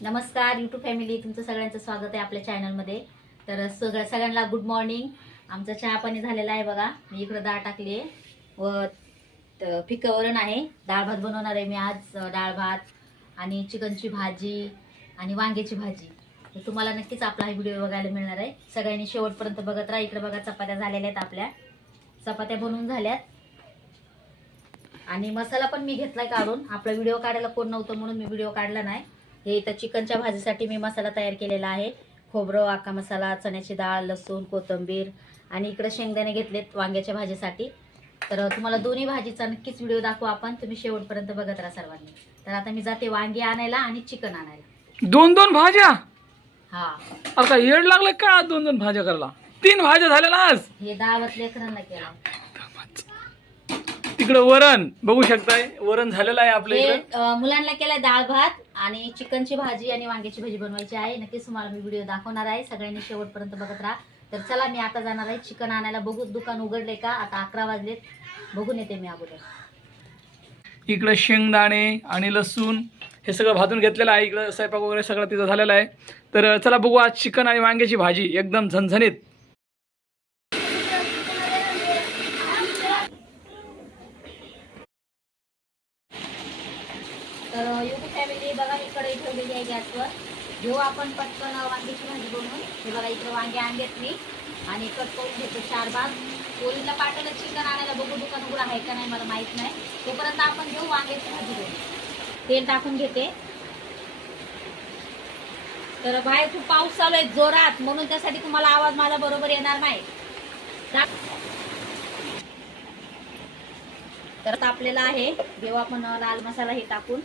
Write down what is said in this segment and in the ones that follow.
नमस्कार YouTube family तुमचं सगळ्यांचं स्वागत आहे आपल्या चॅनलमध्ये तर सगळ्या सगळ्यांना गुड मॉर्निंग आमचा चहा पाणी झालेला आहे बघा. मी इकडं डाळ टाकली आहे. व फिकं वरण आहे. डाळ भात बनवणार आहे मी आज डाळ भात आणि चिकनची भाजी आणि वांग्याची भाजी. तर तुम्हाला नक्कीच आपला हा व्हिडिओ बघायला मिळणार आहे. सगळ्यांनी शेवटपर्यंत बघत राहा. इकडं बघा चपात्या झालेल्या आहेत आपल्या. चपात्या बनवून झाल्यात. आणि मसाला पण मी घेतलाय काढून. आपला व्हिडिओ काढायला कोण नव्हतं म्हणून मी व्हिडिओ काढला नाही. हे इथं चिकनच्या भाजीसाठी मी मसाला तयार केलेला आहे. खोबरं आका मसाला चण्याची डाळ लसूण कोथिंबीर आणि इकडे शेंगदाणे घेतलेत वांग्याच्या भाजीसाठी. तर तुम्हाला दोन्ही भाजीचा नक्कीच व्हिडिओ दाखवू आपण. तुम्ही शेवटपर्यंत बघत राहा सर्वांनी. तर आता मी जाते वांगी आणायला आणि चिकन आणायला. दोन दोन भाज्या? हा. आता येड लागलं का दोन दोन भाज्या करायला? तीन भाज्या झाल्या ना आज. हे दावत लेकरांना केला तिकडं वरण बघू शकताय. वरण झालेलं आहे आपल्या मुलांना केलाय डाळ भात. आणि चिकनची भाजी आणि वांग्याची भाजी बनवायची आहे. नक्कीच तुम्हाला मी व्हिडिओ दाखवणार आहे. सगळ्यांनी शेवटपर्यंत बघत राहा. तर चला मी आता जाणार आहे. चिकन आणायला बघू दुकान उघडले का? आता अकरा वाजलेत. बघून येते मी अगोदर. इकडं शेंगदाणे आणि लसूण हे सगळं भाजून घेतलेलं आहे. इकडं स्वयंपाक वगैरे सगळं तिथं झालेलं आहे. तर चला बघू आज चिकन आणि वांग्याची भाजी एकदम झणझणीत. युट्यूब बघा इकडे ठेवलेली आहे गॅसवर घेऊ आपण पटकन वांग्याची भाजी बनवून. हे बघा इकडे वांगे आणलेत मी. आणि कट करून घेतो चार भाग. पोरीला पाठवलं चिकन आणायला बघू दुकान उघडं आहे का नाही मला माहीत नाही. तोपर्यंत आपण घेऊ वांग्याची भाजी बनवू तेल टाकून घेते. तर बाहेर खूप पाऊस चालू आहे जोरात. म्हणून त्यासाठी तुम्हाला आवाज माझा बरोबर येणार नाही. तर आपल्याला आहे घेऊ आपण लाल मसाला हे टाकून.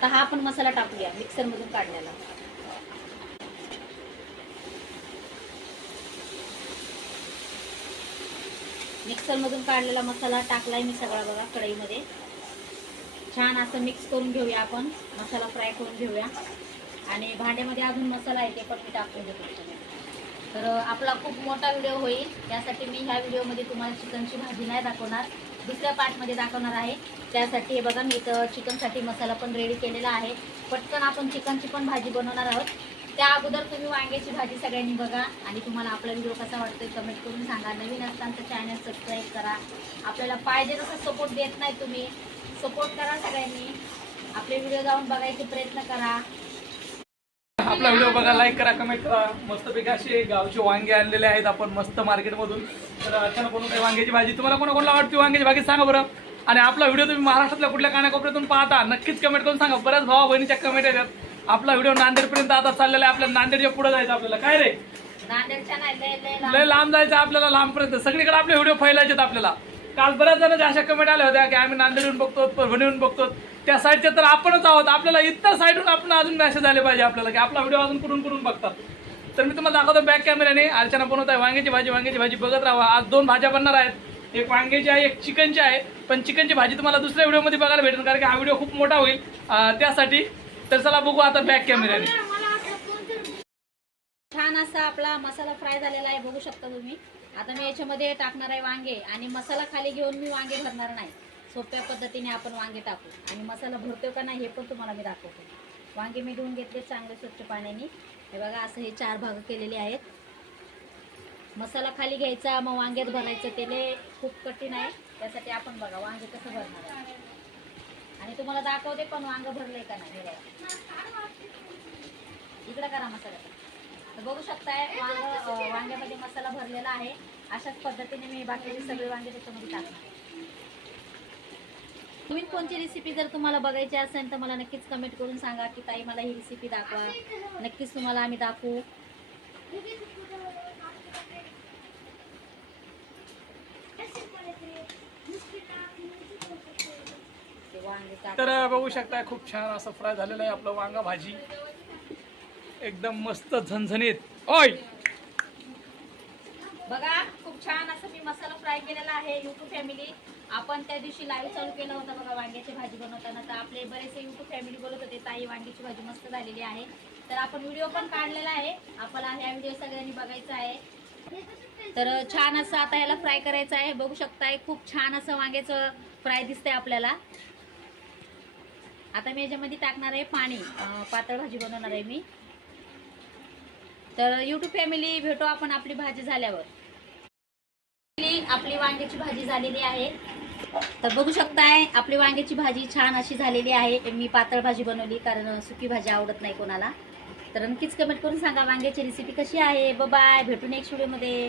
आता हा आपण मसाला टाकूया मिक्सर मधून काढलेला मिक्सर मधून काढलेला मसाला टाकलाय मी सगळा बघा कढईमध्ये. छान असं मिक्स करून घेऊया आपण. मसाला फ्राय करून घेऊया. आणि भांड्यामध्ये अजून मसाला आहे ते पण मी टाकून घेतो तर आपला खूप मोठा व्हिडिओ होईल. त्यासाठी मी ह्या व्हिडिओमध्ये तुम्हाला चिकनची भाजी नाही दाखवणार. दुसऱ्या पार्टमध्ये दाखवणार आहे. त्यासाठी हे बघा मी इथं चिकनसाठी मसाला पण रेडी केलेला आहे. पटकन आपण चिकनची पण भाजी बनवणार आहोत. त्या अगोदर तुम्ही वांग्याची भाजी सगळ्यांनी बघा आणि तुम्हाला आपला व्हिडिओ कसा वाटतोय कमेंट करून सांगा. नवीन असताना तर चॅनल सबस्क्राईब करा. आपल्याला पाहिजे तसं सपोर्ट देत नाही तुम्ही. सपोर्ट करा सगळ्यांनी. आपले व्हिडिओ जाऊन बघायचे प्रयत्न करा. आपला व्हिडिओ बघा लाईक करा कमेंट करा. मस्तपैकी असे गावचे वांगे आणलेले आहेत आपण मस्त मार्केटमधून तर अचानक काही वांग्याची भाजी तुम्हाला कोणाकोणाला आवडते वांग्याची भाजी सांगा बरं. आणि आपला व्हिडिओ तुम्ही महाराष्ट्रातल्या कुठल्या कानाकोपऱ्यातून पाहता नक्कीच कमेंट करून सांगा. बऱ्याच भावा बहिणीच्या कमेंट येतात. आपला व्हिडिओ नांदेडपर्यंत आता चाललेला आहे. आपल्या नांदेडच्या पुढे जायचं आपल्याला. काय रे? नांदेडच्या नाही लय लांब. जायचं आपल्याला लांबपर्यंत. सगळीकडे आपले व्हिडिओ फैलायचे आपल्याला. काल बऱ्याच जणांच्या अशा कमेंट आल्या होत्या की आम्ही नांदेडहून बघतो परभणीहून बघतो त्या साईडचे तर आपणच आहोत. आपल्याला इतर साईडहून आपण अजून मॅसेज आले पाहिजे आपल्याला की आपला व्हिडिओ अजून कुठून कुठून बघतात. तर मी तुम्हाला दाखवतो बॅक कॅमेऱ्याने अर्चना बनवत आहे वांग्याची भाजी वांग्याची भाजी बघत राहा. आज दोन भाज्या बनणार आहेत. एक वांग्याची आहे एक चिकनची आहे. पण चिकनची भाजी तुम्हाला दुसऱ्या व्हिडिओमध्ये बघायला भेटेल कारण की हा व्हिडिओ खूप मोठा होईल. त्यासाठी तर चला बघू आता बॅक कॅमेऱ्याने छान असा आपला मसाला फ्राय झालेला आहे. बघू शकता तुम्ही. आता मी याच्यामध्ये टाकणार आहे वांगे आणि मसाला खाली घेऊन मी वांगे भरणार नाही. सोप्या पद्धतीने आपण वांगे टाकू. आणि मसाला भरतो का नाही हे पण तुम्हाला मी दाखवतो. वांगे मी धुवून घेतले चांगले स्वच्छ पाण्याने. हे बघा असं हे चार भाग केलेले आहेत. मसाला खाली घ्यायचा मग वांग्यात भरायचं तेले खूप कठीण आहे. त्यासाठी आपण बघा वांगे कसं भरणार आहे. आणि तुम्हाला दाखवते पण वांग भरलंय का नाही इकडं करा मसाला. बघू शकताय वांग वांग्यामध्ये मसाला भरलेला आहे. अशाच पद्धतीने मी बाकीचे सगळे वांगे त्याच्यामध्ये टाकणार नवीन कोणती रेसिपी जर तुम्हाला बघायची असेल तर मला नक्कीच कमेंट करून सांगा की ताई मला ही रेसिपी दाखवा. नक्कीच तुम्हाला आम्ही दाखवू. तर बघू शकता खूप छान असं फ्राय झालेलं आहे आपलं वांगा भाजी एकदम मस्त झणझणीत. ओय! बघा खूप छान असं मी मसाला फ्राय केलेला आहे युट्यूब फॅमिली आपण त्या दिवशी लाईव्ह चालू केलं होतं बघा वांग्याची भाजी बनवताना. तर आपले बरेचसे युट्यूब फॅमिली बोलत होते ताई वांग्याची भाजी मस्त झालेली आहे. तर आपण व्हिडिओ पण काढलेला आहे. आपल्याला ह्या व्हिडिओ सगळ्यांनी बघायचा आहे. तर छान असं आता ह्याला फ्राय करायचं आहे. बघू शकताय खूप छान असं वांग्याचं फ्राय दिसतंय आपल्याला. आता मी याच्यामध्ये टाकणार आहे पाणी. पातळ भाजी बनवणार आहे मी. तर यूट्यूब फॅमिली भेटू आपण आपली भाजी झाल्यावर. आपली वांग्याची भाजी झालेली आहे. तर बघू शकताय आपली वांग्याची भाजी छान अशी झालेली आहे. मी पातळ भाजी बनवली कारण सुकी भाजी आवडत नाही कोणाला. तर नक्कीच कमेंट करून सांगा वांग्याची रेसिपी कशी आहे. बाय भेटू नेक्स्ट व्हिडिओमध्ये